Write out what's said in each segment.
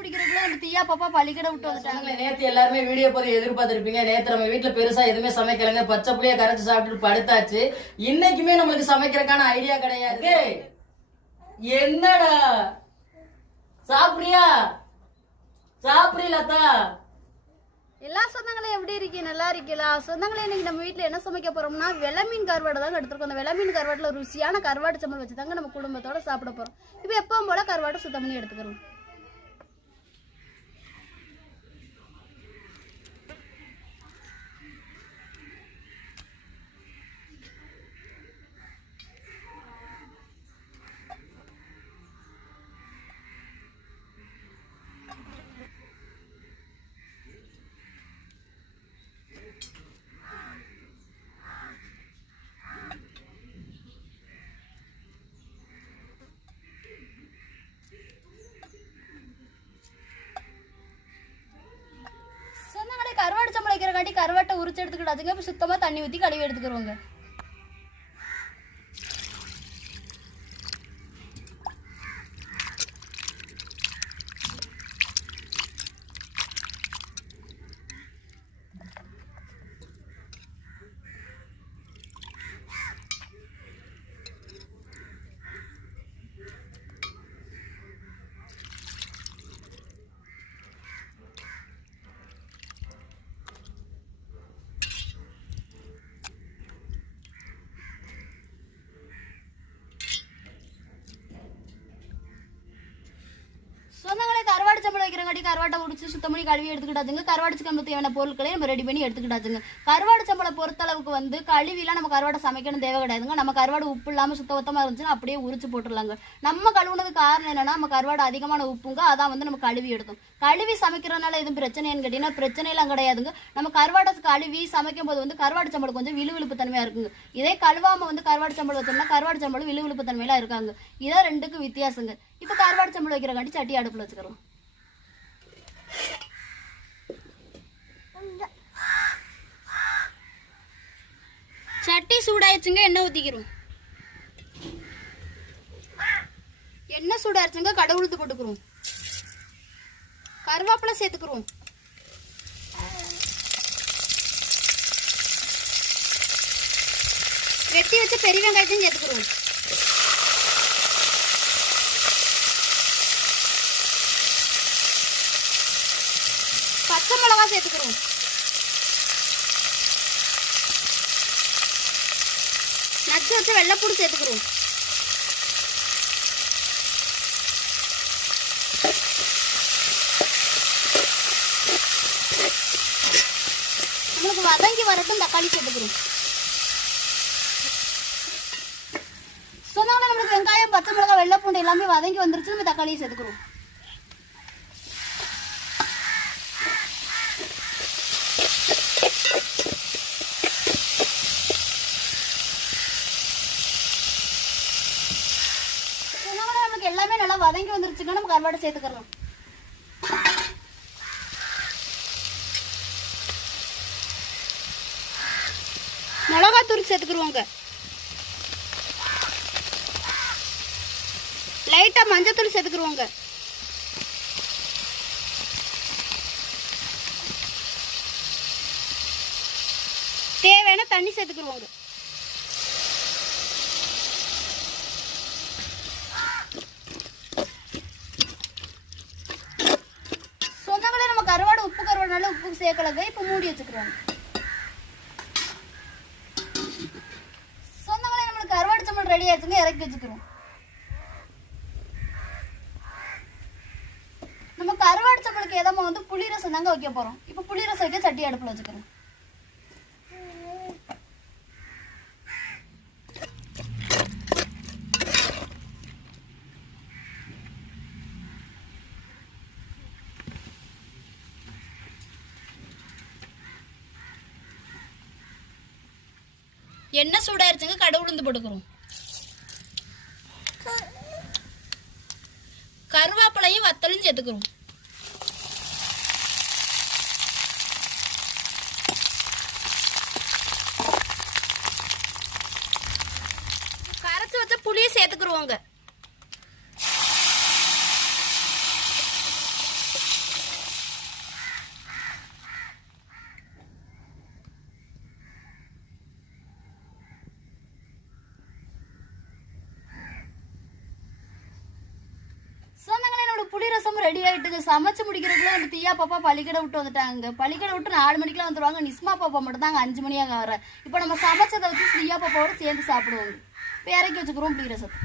பிடிக்கிறதுக்குள்ள அந்த தீயா பாப்பா பள்ளிக்கடை விட்டு வந்துட்டாங்க. நேத்து எல்லாருமே வீடியோ போய் எதிர்பார்த்திருப்பீங்க. நேத்து நம்ம வீட்டுல பெருசா எதுவுமே சமைக்கலங்க, பச்சை புளிய கரைச்சு சாப்பிட்டு படுத்தாச்சு. இன்னைக்குமே நம்மளுக்கு சமைக்கிறதுக்கான ஐடியா கிடையாது. என்னடா சாப்பிடுறியா? சாப்பிடலத்தா? எல்லா சொந்தங்களும் எப்படி இருக்கீங்க? நல்லா இருக்கீங்களா? சொந்தங்களே இன்னைக்கு நம்ம வீட்டுல என்ன சமைக்க போறோம்னா வெள்ளமீன் கருவாடு தாங்க எடுத்துருக்கோம். அந்த வெள்ளமீன் கருவாடுல ருசியான கருவாடு சம்பல் வச்சு தாங்க நம்ம குடும்பத்தோட சாப்பிட போறோம். இப்ப எப்பவும் போல கருவாடு சுத்தம் பண்ணி எடுத்துக்கிறோம். கருவாடு சம்பளம் வைக்கிறக்காட்டி கருவாட்டை உரிச்சு எடுத்துக்கிட்டாச்சுங்க. இப்போ சுத்தமா தண்ணி ஊற்றி கழுவி எடுத்துக்கிறோங்க. சொந்தங்களே கருவாடு சம்பளம் வைக்கிறங்காட்டி கருவாட்டை உடிச்சு சுத்தம் பண்ணி கழுவி எடுத்துக்கிட்டாச்சுங்க. கருவாடு சம்பளம் தேவையான பொருட்களையும் நம்ம ரெடி பண்ணி எடுத்துக்கிட்டாச்சுங்க. கருவாடு சம்பளம் பொறுத்தளவுக்கு வந்து கழுவிலாம் நம்ம கருவாடை சமைக்கணும் தேவை கிடையாதுங்க. நம்ம கருவாடு உப்பு இல்லாமல் சுத்தமாக இருந்துச்சுன்னா அப்படியே உரிச்சு போட்டுடலாங்க. நம்ம கழுவுனது காரணம் என்னன்னா நம்ம கருவாடு அதிகமான உப்புங்க, அதான் வந்து நம்ம கழுவி எடுத்தோம். கழுவி சமைக்கிறதுனால எதுவும் பிரச்சனைன்னு கேட்டீங்கன்னா பிரச்சனைலாம் கிடையாதுங்க. நம்ம கருவாடை கழுவி சமைக்கும் போது வந்து கருவாடு சம்பளம் கொஞ்சம் விழுவிழுப்பு தன்மையா இருக்குங்க. இதே கழுவாம வந்து கருவாடு சம்பளம் வச்சோம்னா கருவாடு சம்பளம் விழுவிழுப்பு தன்மையெல்லாம் இருக்காங்க. இதான் ரெண்டுக்கும் வித்தியாசங்க. இப்போ கருவாடு சம்பளம் வைக்கிறக்காண்டி சட்டி அடுப்புல வச்சுக்கிறோம். சட்டி சூடாயிருச்சுங்க, எண்ணெய் ஊத்திக்கிறோம். எண்ணெய் சூடாயிருச்சுங்க, கடை உளுந்து போட்டுக்கிறோம். கருவேப்பிலை சேர்த்துக்கிறோம். வெட்டி வச்சு பெரிய வெங்காயத்தையும் சேர்த்துக்கிறோம். பச்சை மிளகா சேர்த்துக்கிறோம். நச்சு வச்சு வெள்ளைப்பூடு சேர்த்துக்கிறோம். நம்மளுக்கு வதங்கி வரட்டும் தக்காளி சேர்த்துக்கிறோம். சொன்னாங்க நம்மளுக்கு வெங்காயம் பச்சை மிளகா வெள்ளைப்பூண்டு எல்லாமே வதங்கி வந்துருச்சு. நம்ம தக்காளியை சேர்த்துக்கிறோம். எல்லாமே நல்லா வதங்கி வந்துருச்சுங்க. நம்ம கருவாடை சேர்த்துக்கிறோம். மிளகாத்தூள் சேர்த்துக்கிறோங்க. லைட்டா மஞ்சத்தூள் சேர்த்துக்கிறோங்க. தேவையான தண்ணி சேர்த்துக்கிறோங்க. கருவாடு உப்பு கருவாடுனால உப்பு சேர்க்கலங்க. இப்போ மூடி வச்சுக்கிறோம். சொந்தங்களே நம்மளுக்கு கருவாடு சம்பல் ரெடி ஆயிடுச்சுங்க, இறக்கி வச்சுக்கிறோம். நம்ம கருவாடு சம்பளுக்கு எதமா வந்து புளி ரசம் தாங்க வைக்க போறோம். இப்போ புளி ரசம் வைக்க சட்டி அடுப்புல வச்சுக்கிறோம். எண்ணெய் சூடாயிருச்சுங்க, கடை உளுந்து போட்டுக்கிறோம். கருவேப்பிலையும் வத்தலும் சேர்த்துக்கிறோம். கரைச்சி வச்ச புளியை சேர்த்துக்கிறோங்க. புளி ரசமும் ரெடி ஆயிட்டுங்க. சமைச்சு முடிக்கிறதுக்குள்ள நம்ம தியா பாப்பா பள்ளிக்கடை விட்டு வந்துட்டாங்க. பள்ளிக்கடை விட்டு 4 மணிக்கெல்லாம் வந்துருவாங்க. நிஸ்மா பாப்பா மட்டும் தாங்க 5 மணியாக வர. இப்போ நம்ம சமைச்சதை வச்சு தியா பாப்பாவோட சேர்ந்து சாப்பிடுவோங்க. இப்போ இறக்கி வச்சுக்கிறோம் புளி ரசம்.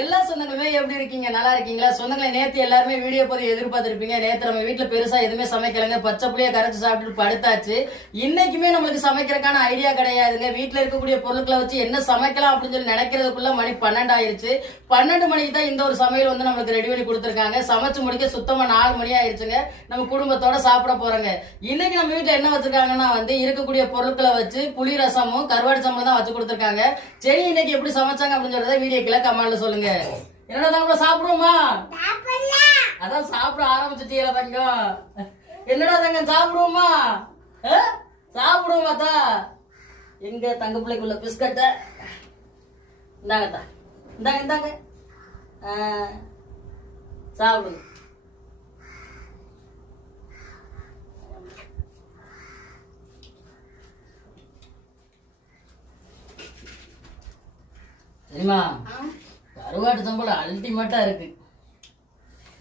எல்லா சொந்தங்களுமே எப்படி இருக்கீங்க? நல்லா இருக்கீங்களா? சொந்தங்களை நேத்து எல்லாருமே வீடியோ போது எதிர்பார்த்திருப்பீங்க. நேத்து நம்ம வீட்டுல பெருசா எதுவுமே சமைக்கலங்க. பச்சை புளிய கரைச்சு சாப்பிட்டு படுத்தாச்சு. இன்னைக்குமே நம்மளுக்கு சமைக்கிறதுக்கான ஐடியா கிடையாதுங்க. வீட்டுல இருக்கக்கூடிய பொருட்களை வச்சு என்ன சமைக்கலாம் அப்படின்னு சொல்லி நினைக்கிறதுக்குள்ள மணி 12 ஆயிருச்சு. 12 மணிக்கு தான் இந்த ஒரு சமையல் வந்து நம்மளுக்கு ரெடி பண்ணி கொடுத்துருக்காங்க. சமைச்சு முடிக்க சுத்தமா 4 மணி ஆயிருச்சுங்க. நம்ம குடும்பத்தோட சாப்பிட போறோங்க. இன்னைக்கு நம்ம வீட்டுல என்ன வச்சிருக்காங்கன்னா வந்து இருக்கக்கூடிய பொருட்களை வச்சு புளி ரசமும் கருவாடு சம்பளம் தான் வச்சு கொடுத்துருக்காங்க. சரி, இன்னைக்கு எப்படி சமைச்சாங்க அப்படின்னு சொல்றத வீடியோக்குள்ள கமெண்ட்ல சொல்லுங்க. என்னடா தங்கம் சாப்பிடுவோமா? அதான் சாப்பிட ஆரம்பிச்சுட்டீங்களா தங்கம்? என்னடா தங்கம் சாப்பிடுவோமா? சாப்பிடுவோமா தா? எங்க தங்க பிள்ளைக்குள்ள பிஸ்கட்ட இந்தாங்கத்தா, இந்தாங்க இந்தாங்க சாப்பிடுங்க. சரிமா? கருவாட்டு சம்பளம் அல்டிமேட்டா இருக்கு.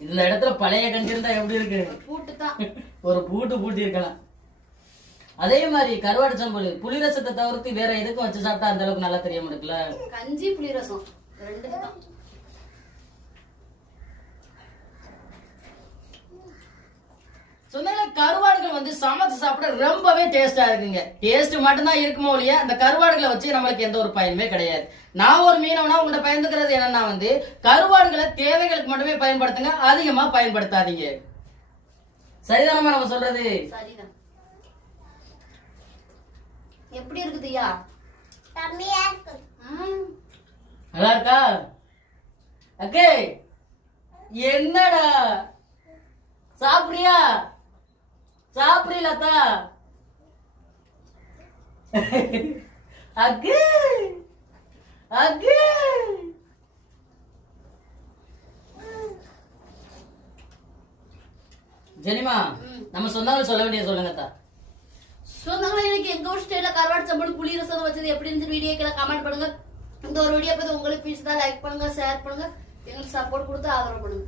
இந்த இடத்துல பழைய கஞ்சி இருந்தா எப்படி இருக்கு? ஒரு பூட்டு பூட்டி இருக்கலாம். அதே மாதிரி கருவாட்டு சம்பளம் புளி ரசத்தை தவிர்த்து வேற எதுக்கும் வச்சு சாப்பிட்டா அந்த அளவுக்கு நல்லா தெரியாம இருக்குல்ல. கஞ்சி புளி ரசம் ரெண்டுக்கு தான். சொன்னால கருவாடுகள் வந்து சமைச்சு சாப்பிட ரொம்பவே டேஸ்டா இருக்குங்க. டேஸ்ட் மட்டும்தான் இருக்குமோ இல்லையா, அந்த கருவாடுகளை வச்சு நம்மளுக்கு எந்த ஒரு பயனுமே கிடையாது. நான் ஒரு மீனவனா உங்கள்ட்ட பயந்துக்கிறது என்னன்னா வந்து கருவாடுகளை தேவைகளுக்கு மட்டுமே பயன்படுத்துங்க, அதிகமா பயன்படுத்தாதீங்க. சரிதானமா நம்ம சொல்றது? சரிதான். எப்படி இருக்குதுயா? நல்லா இருக்கா? அக்கே என்னடா சாப்பிடுறியா? சாப்பிடலத்தா? அக்கு அக்கு ஜெனிமா, நம்ம சொன்னாலும் சொல்ல வேண்டிய சொல்லுங்கத்தா. சொந்தங்களை எனக்கு எங்க ஊர் ஸ்டைல கருவாடு சம்பளம் புளி ரசம் வச்சது எப்படி இருந்து வீடியோக்களை கமெண்ட் பண்ணுங்க. இந்த ஒரு வீடியோ பார்த்து உங்களுக்கு பிடிச்சதா லைக் பண்ணுங்க, ஷேர் பண்ணுங்க, எங்களுக்கு சப்போர்ட் கொடுத்து ஆதரவு பண்ணுங்க.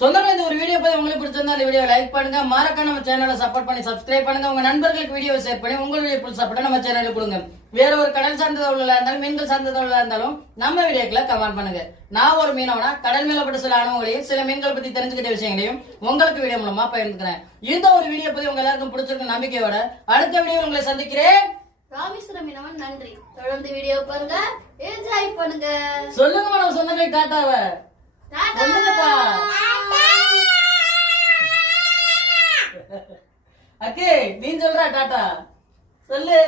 சொந்தங்கள் இந்த ஒரு வீடியோ பார்த்து உங்களுக்கு பிடிச்சிருந்தா இந்த வீடியோ லைக் பண்ணுங்க, மறக்காம நம்ம சேனலை சப்போர்ட் பண்ணி சப்ஸ்கிரைப் பண்ணுங்க. உங்க நண்பர்களுக்கு வீடியோ ஷேர் பண்ணி உங்களுடைய ஃபுல் சப்போர்ட் நம்ம சேனலுக்கு கொடுங்க. வேற ஒரு கடல் சார்ந்த தொழிலா இருந்தாலும் மீன்கள் சார்ந்த தொழிலா இருந்தாலும் நம்ம வீடியோக்களை கமெண்ட் பண்ணுங்க. நான் ஒரு மீனவனா கடல் மேலப்பட்ட சில அனுபவங்களையும் சில மீன்கள் பத்தி தெரிஞ்சுக்கிட்ட விஷயங்களையும் உங்களுக்கு வீடியோ மூலமா பயன்படுத்துறேன். இந்த ஒரு வீடியோ பத்தி உங்க எல்லாருக்கும் பிடிச்சிருக்க நம்பிக்கையோட அடுத்த வீடியோ உங்களை சந்திக்கிறேன். ராமேஸ்வரம் மீனவன் நன்றி. தொடர்ந்து வீடியோ பாருங்க, என்ஜாய் பண்ணுங்க. சொல்லுங்க மேடம், சொன்னதை டாட்டாவை அக்கே நீ சொல்ற டாட்டா சொல்லு.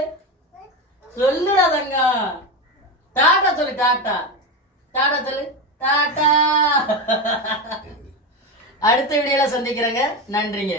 சொல்லுடா தங்க, டாட்டா சொல்லு. டாட்டா டாட்டா சொல்லு. டாட்டா. அடுத்த வீடியோல சந்திக்கிறேங்க. நன்றிங்க.